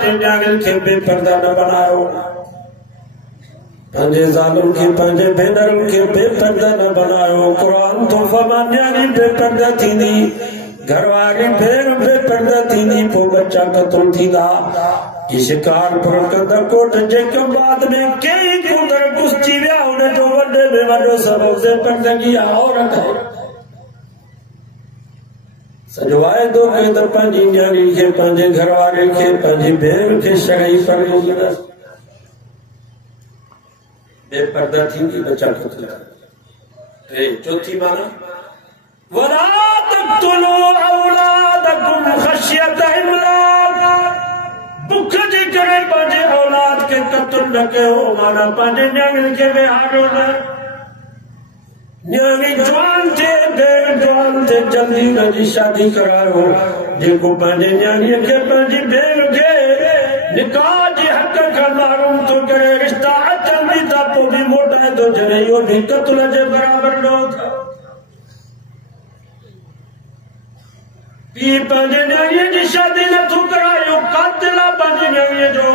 पंहिंजे न्याणियुनि खे बेपर्दा न बनायो पंहिंजे ज़ालुनि खे पंहिंजे भेनरुनि खे बेपर्दा न बनायो क़ुरान तो फरमाए न्याणी बेपर्दा थींदी घरवारी भेण बेपर्दा थींदी पोइ बच्चा क़त्ल थींदा शिकार पर कंदा कोट जेके बाद में कई कुंदर कुश्ती विया हुन जो वॾे में वॾो सबब बेपर्दगी औरत है सॼो वाइदो कयो त पंहिंजी न्याणी खे पंहिंजे घरवारे खे पंहिंजी भेण खे शरई पर ॾींदसि बेपर्दा थींदी बच्चा क़त्ल टे चौथी माना वला तक़्तुलू औलादकुम ख़श्यत इमलाक बुख जे करे पंहिंजे औलाद खे क़त्ल न कयो माना पंहिंजे न्याणियुनि खे विहारो न न्याणी जवान थे भेण जवान थे जल्दी हुनजी शादी करायो जेको पंहिंजे न्याणीअ खे पंहिंजी भेण खे निकाह जे हक़ खां मारूम थो करे रिश्ता अचनि बि था पोइ बि मोटाए थो छॾे इहो बि क़त्ल जे बराबरि न थियो पीउ पंहिंजे न्याणीअ जी शादी नथो करायो कातिल आहे पंहिंजी न्याणीअ जो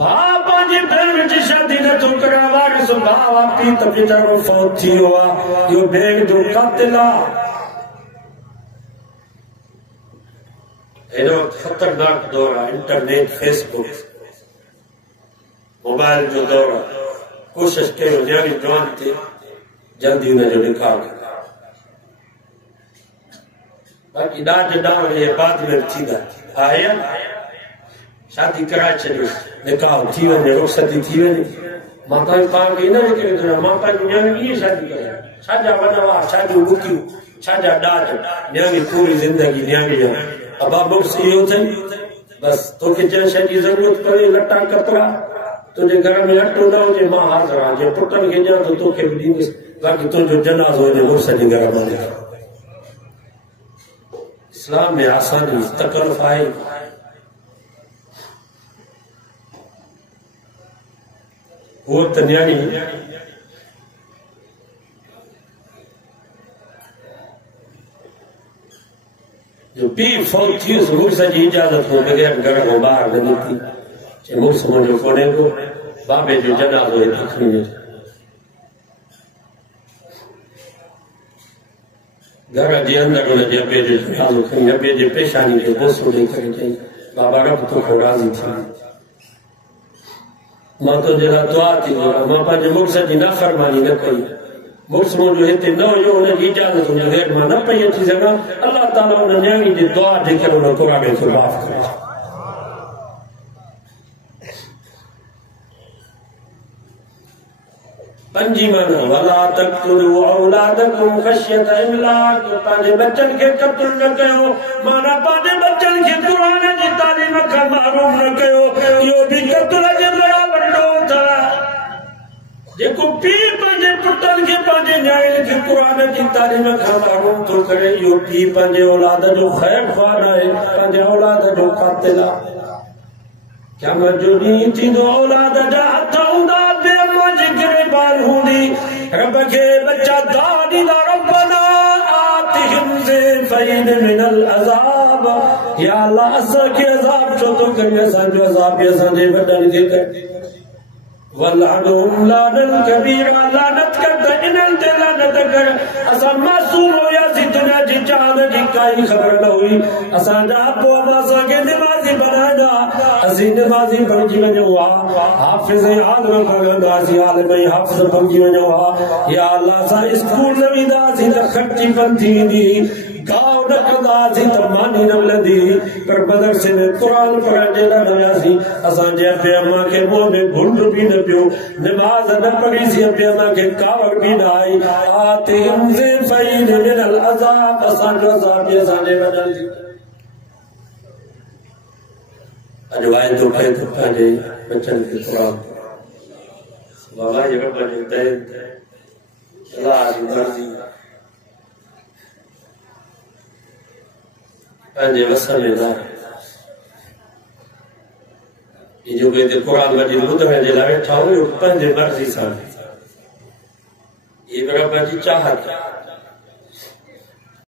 भाउ पंहिंजी भेण जी शादी नथो कराए वारिस भाउ आहे पीउ त वीचारो फौत थी वियो आहे इहो भेण जो कातिल आहे हेॾो ख़तरनाक दौर आहे इंटरनेट फेसबुक मोबाइल जो दौर आहे कोशिश कयो न्याणी जवान थिए जल्दी हुनजो निकाह कयो बाक़ी ॾाढ ॾाढ ये बाद में थींदा आहे शादी कराए छॾियो निकाह थी वञे रुख़सती थी वञे मां तव्हां पाण खे हिन जे करे थो मां पंहिंजी न्याणी कीअं शादी कयां छाजा वॾा वार छाजूं ॾुकियूं छाजा ॾाढ न्याणी पूरी ज़िंदगी न्याणी जा अबा बुक्स इहो अथई बस तोखे जंहिं शइ जी ज़रूरत पवे लटा कपिड़ा तुंहिंजे घर में अटो न हुजे मां हाज़िर आहियां जे पुटनि खे ॾियां त तोखे बि ॾींदुसि बाक़ी तुंहिंजो जनाज़ो हिन बुक्स जे घर मां निकिरे इस्लाम में आसानी तकल्लुफ़ आहे वो त न्याणी जो पीउ फौत थी वियुसि मुड़ुस जी इजाज़त खां बग़ैर घर खां ॿाहिरि न निकिती चई मुड़ुस मुंहिंजो कोन्हे को बाबे जो जनाज़ो हिते खणी घर जे अंदरि हुनजे अबे जो जनाज़ो खणी अबे जे पेशानी जो बोसो ॾेई करे चई बाबा रब तोखां राज़ी थी मां तुंहिंजे लाइ दुआ थी घुरां मां पंहिंजे मुड़ुस जी नाफ़रमानी न कई मुड़ुस मुंहिंजो हिते न हुयो हुनजी इजाज़त बग़ैर मां न पई अची सघां अलाह ताला हुन न्याणी जी दुआ जे करे हुन क़ुरान खे माफ़ करे पंजी माना वला तक़्तुलू औलादकुम ख़श्यत इमलाक पंहिंजे बच्चनि खे क़त्ल न कयो माना पंहिंजे बच्चनि खे क़ुरान जी तालीम खां महरूम न कयो इहो बि क़त्ल जे बराबरि न अथव जेको पीउ पंहिंजे पुटनि खे पंहिंजे न्याणियुनि खे क़ुरान जी तालीम खां महरूम थो करे इहो पीउ पंहिंजे औलाद जो ख़ैर ख़्वाह आहे पंहिंजे औलाद जो कातिल आहे क़यामत जो ॾींहुं थींदो औलाद जा हथ हूंदा गिरबान हूंदी रब खे बच्चा दुआ ॾींदा रब्बना आतिहिम ज़िफ़ैन मिनल अज़ाब या अल्लाह असांखे अज़ाब छो थो करे असांजो अज़ाब बि असांजे वॾनि खे कर वलअनहुम लानन कबीरा लानत कर त इन्हनि ते लानत कर असां मासूम हुयासीं दुनिया जी चांद जी काई ख़बर न हुई असांजा पोइ असांखे निमाज़ी बनाईंदा असीं निमाज़ी बणिजी वञूं हा हाफ़िज़ आलिम पढ़ंदासीं आलिम हाफ़िज़ बणिजी वञूं हा या अल्लाह असां स्कूल न वेंदासीं त ख़र्ची बंदि थी वेंदी गांव न कंदासीं त मानी न मिलंदी पर मदरसे में क़ुरान पढ़ण जे लाइ न वियासीं असांजे अबे अम्मा खे मुंहं में घुंड बि न पियो नमाज़ न पढ़ीसीं अबे अम्मा खे कावड़ बि न आई आतिहिम ज़िफ़ैन मिनल अज़ाब असांजो अज़ाब बि असांजे वॾनि खे अॼु वाइदो कयो त पंहिंजे बच्चनि खे क़ुरान बाबा जी रब जी दया अल्लाह जी मर्ज़ी पंहिंजे वस में न जो हिते क़ुरान मजीद ॿुधण जे लाइ वेठा आहियूं पंहिंजे मर्ज़ी सां ये रब जी चाहत